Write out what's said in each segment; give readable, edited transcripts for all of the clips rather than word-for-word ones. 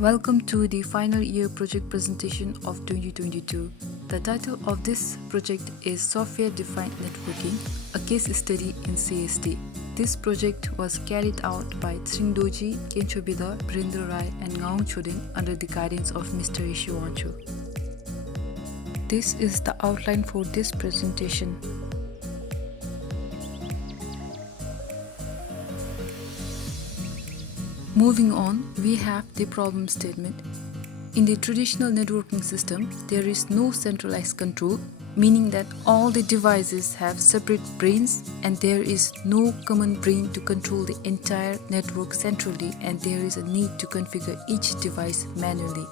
Welcome to the final year project presentation of 2022. The title of this project is Software Defined Networking, a case study in CST. This project was carried out by Sringdoji, Kenchobida, Brindra Rai and Ngaung Chodin under the guidance of Mr. Ishiwancho. This is the outline for this presentation. Moving on, we have the problem statement. In the traditional networking system, there is no centralized control, meaning that all the devices have separate brains and there is no common brain to control the entire network centrally, and there is a need to configure each device manually.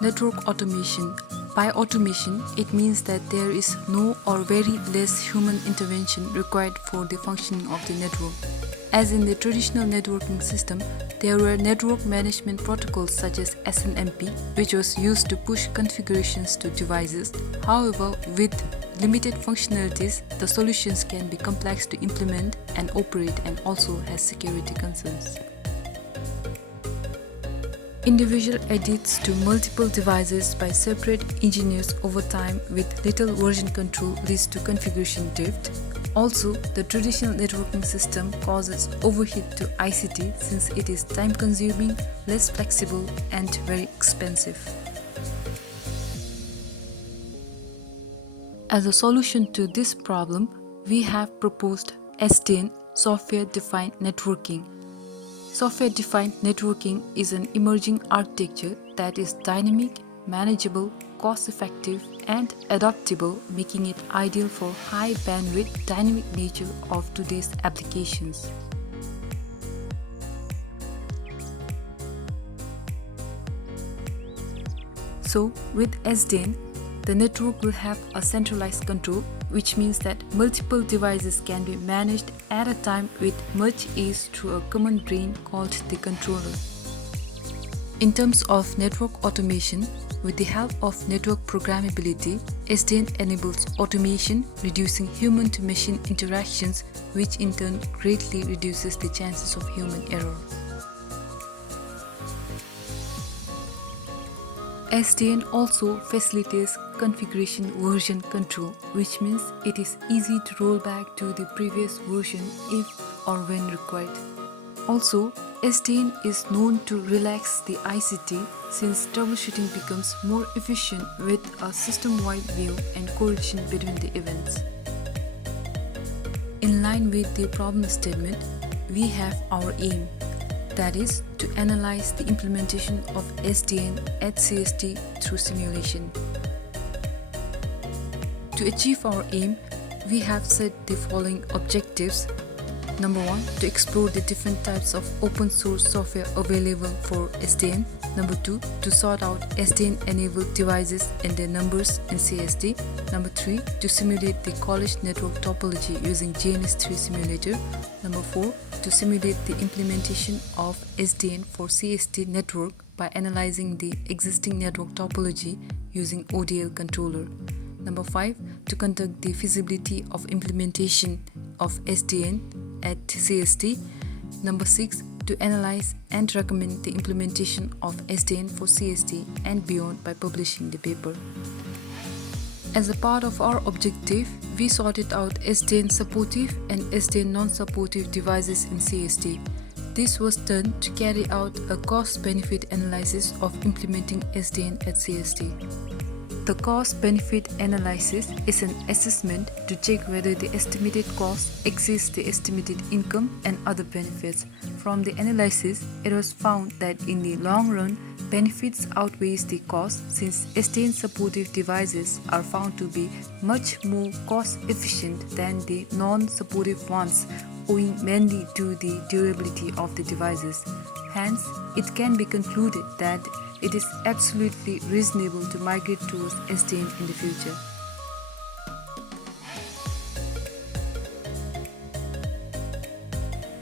Network automation. By automation, it means that there is no or very less human intervention required for the functioning of the network. As in the traditional networking system, there were network management protocols such as SNMP, which was used to push configurations to devices. However, with limited functionalities, the solutions can be complex to implement and operate and also has security concerns. Individual edits to multiple devices by separate engineers over time with little version control leads to configuration drift. Also, the traditional networking system causes overheat to ICT since it is time-consuming, less flexible, and very expensive. As a solution to this problem, we have proposed SDN, Software-Defined Networking. Software-defined networking is an emerging architecture that is dynamic, manageable, cost-effective, and adaptable, making it ideal for high-bandwidth, dynamic nature of today's applications. So, with SDN, the network will have a centralized control, which means that multiple devices can be managed at a time with much ease through a common brain called the controller. In terms of network automation, with the help of network programmability, SDN enables automation, reducing human-to-machine interactions, which in turn greatly reduces the chances of human error. SDN also facilitates configuration version control, which means it is easy to roll back to the previous version if or when required. Also, SDN is known to relax the ICT since troubleshooting becomes more efficient with a system-wide view and correlation between the events. In line with the problem statement, we have our aim, that is, to analyze the implementation of SDN at CST through simulation. To achieve our aim, we have set the following objectives. Number 1, to explore the different types of open source software available for SDN. Number 2, to sort out SDN-enabled devices and their numbers in CST. Number 3, to simulate the college network topology using GNS3 simulator. Number 4, to simulate the implementation of SDN for CST network by analyzing the existing network topology using ODL controller. Number 5, to conduct the feasibility of implementation of SDN at CST. Number 6, to analyze and recommend the implementation of SDN for CST and beyond by publishing the paper. As a part of our objective, we sorted out SDN supportive and SDN non-supportive devices in CST. This was done to carry out a cost-benefit analysis of implementing SDN at CST. The cost-benefit analysis is an assessment to check whether the estimated cost exceeds the estimated income and other benefits. From the analysis, it was found that in the long run, benefits outweighs the cost since SDN supportive devices are found to be much more cost efficient than the non-supportive ones, owing mainly to the durability of the devices. Hence, it can be concluded that it is absolutely reasonable to migrate towards SDN in the future.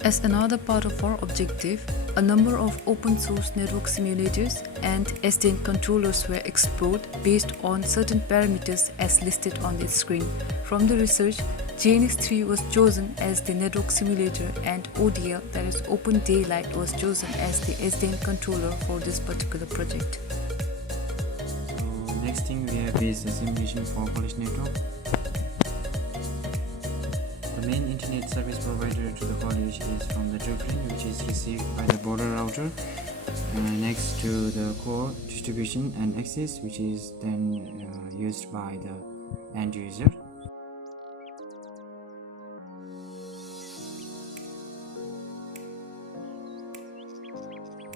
As another part of our objective, a number of open source network simulators and SDN controllers were explored based on certain parameters as listed on the screen. From the research, JNS3 was chosen as the network simulator, and ODL, that is Open Daylight, was chosen as the SDN controller for this particular project. So next thing we have is the simulation for college network. The main internet service provider to the college is from the Driflin, which is received by the border router next to the core distribution and access, which is then used by the end user.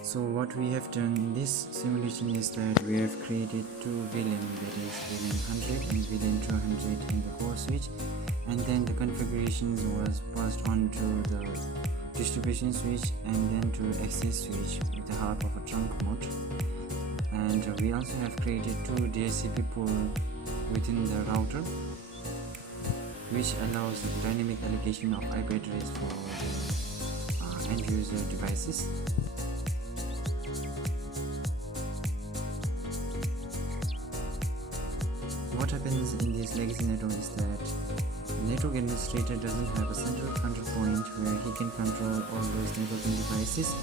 So what we have done in this simulation is that we have created two VLAN, that is VLAN 100 and VLAN 200 in the core switch, and then the configurations was passed on to the distribution switch and then to access switch with the help of a trunk mode. And we also have created two DHCP pool within the router, which allows the dynamic allocation of IP address for end user devices. What happens in this legacy network is that the network administrator doesn't have a central control point where he can control all those networking devices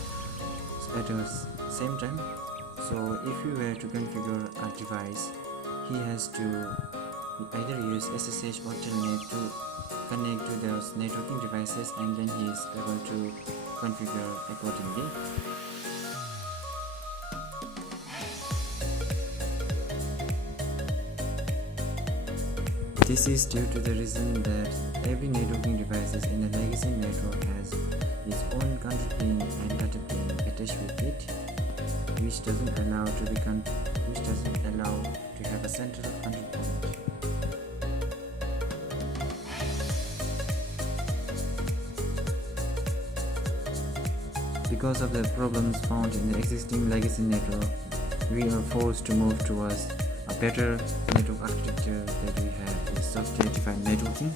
at the same time. So if you were to configure a device, he has to either use SSH or Telnet to connect to those networking devices, and then he is able to configure accordingly. This is due to the reason that every networking device in a legacy network has its own control pin and data pin attached with it, which doesn't allow to have a central control point. Because of the problems found in the existing legacy network, we are forced to move towards a better network architecture that we have is software-defined networking.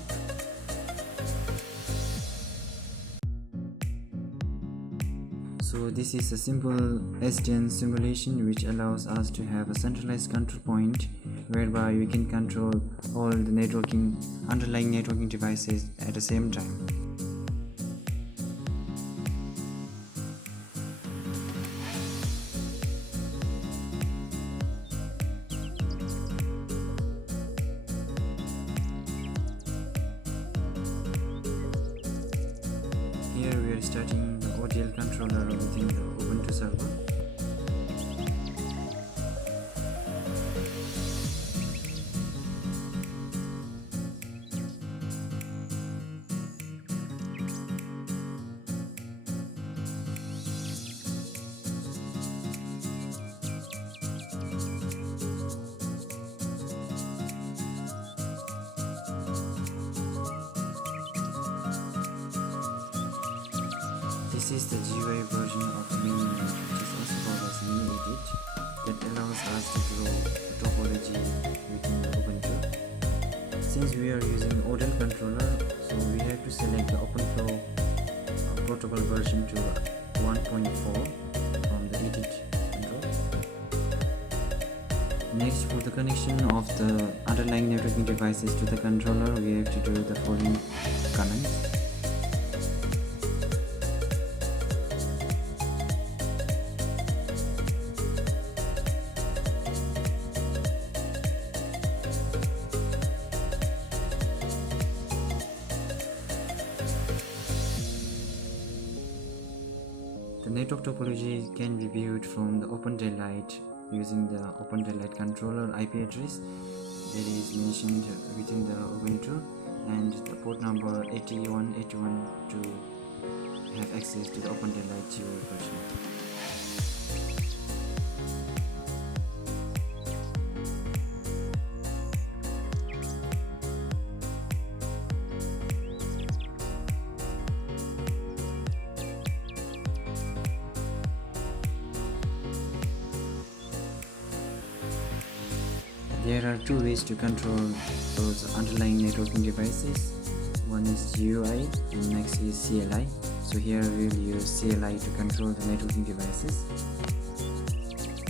So this is a simple SDN simulation which allows us to have a centralized control point whereby we can control all the underlying networking devices at the same time. Here we are starting the ODL controller within the Ubuntu server. This is the GUI version of MiniNet, which is also called as MiniEdit, that allows us to draw topology within the Ubuntu. Since we are using ODL controller, so we have to select the OpenFlow protocol version to 1.4 from the edit control. Next, for the connection of the underlying networking devices to the controller, we have to do the following commands. The network topology can be viewed from the Open Daylight using the Open Daylight controller IP address that is mentioned within the Ubuntu and the port number 8181 to have access to the Open Daylight GUI version. There are two ways to control those underlying networking devices. One is GUI and next is CLI. So here we will use CLI to control the networking devices.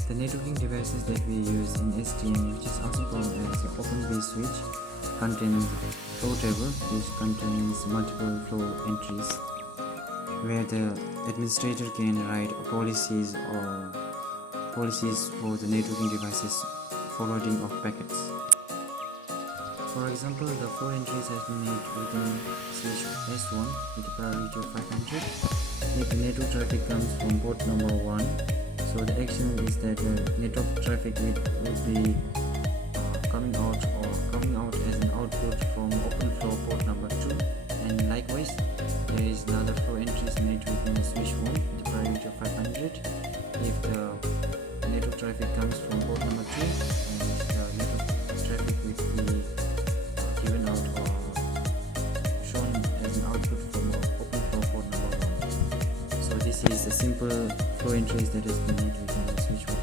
The networking devices that we use in SDN, which is also called as the open base switch, contain flow table which contains multiple flow entries where the administrator can write policies for the networking devices forwarding of packets. For example, the flow entries has been made within switch S1 with a priority of 500. If the network traffic comes from port number 1, so the action is that the network traffic would be coming out as an output from open flow port number 2, and likewise there is another flow entries made within the switch 1 with a priority of 500. If the network traffic comes from port number 2, and the network traffic will be given out or shown as an output from open flow port number 1. So this is a simple flow entries that has been made within the switch 1.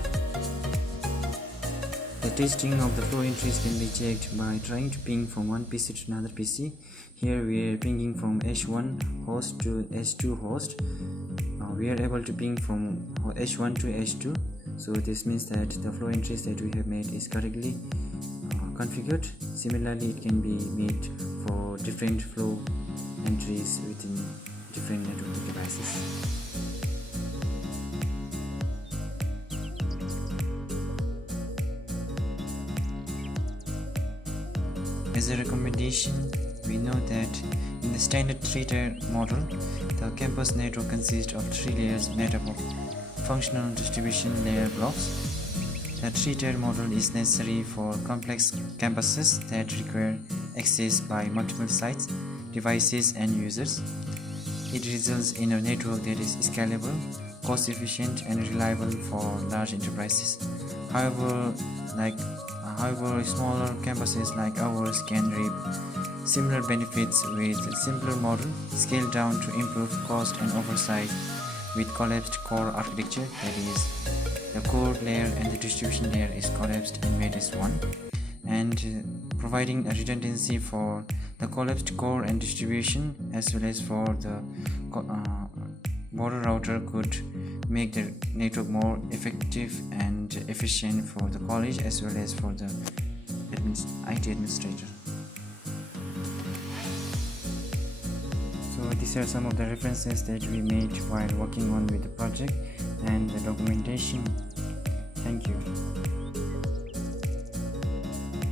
The testing of the flow entries can be checked by trying to ping from one PC to another PC. Here we are pinging from H1 host to S2 host. We are able to ping from H1 to H2. So this means that the flow entries that we have made is correctly configured. Similarly, it can be made for different flow entries within different networking devices. As a recommendation, we know that in the standard 3-tier model, the campus network consists of 3 layers made up of functional distribution layer blocks. The 3-tier model is necessary for complex campuses that require access by multiple sites, devices, and users. It results in a network that is scalable, cost-efficient, and reliable for large enterprises. However, smaller campuses like ours can reap similar benefits with a simpler model, scaled down to improve cost and oversight with collapsed core architecture. That is, the core layer and the distribution layer is collapsed and made as one, and providing a redundancy for the collapsed core and distribution as well as for the border router could make the network more effective and efficient for the college as well as for the IT administrator. So these are some of the references that we made while working on with the project and the documentation. Thank you.